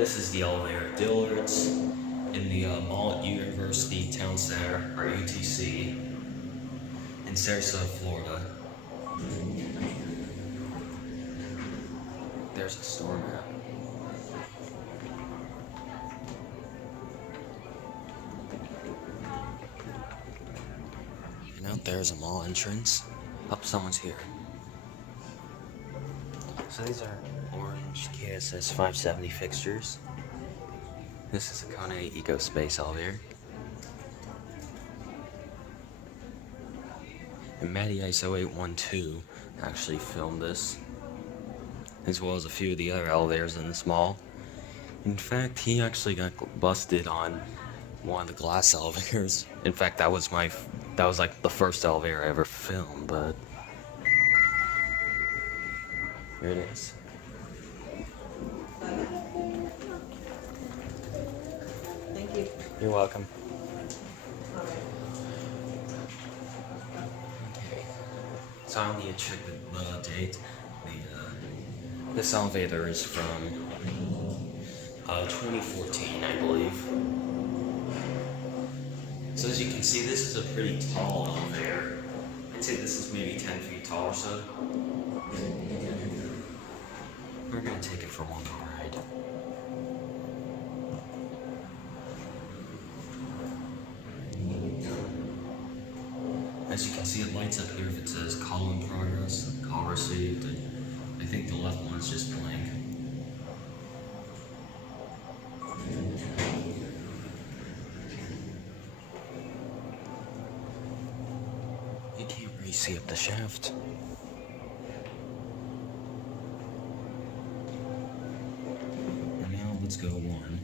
This is the elevator at Dillard's in the Mall University Town Center, or UTC, in Sarasota, Florida. There's a store map. And out there's a mall entrance. Oh, someone's here. So these are orange KSS 570 fixtures. This is a Kone Eco Space elevator. And Matty Ice 0812 actually filmed this, as well as a few of the other elevators in this mall. In fact, he actually got busted on one of the glass elevators. In fact, that was like the first elevator I ever filmed, but here it is. Thank you. You're welcome. Okay. So I need to check the date. This elevator is from 2014, I believe. So as you can see, this is a pretty tall elevator. I'd say this is maybe 10 feet tall or so. We're gonna take it for one ride. As you can see, it lights up here if it says call in progress, call received, and I think the left one's just blank. You can't really see up the shaft. And now let's go one.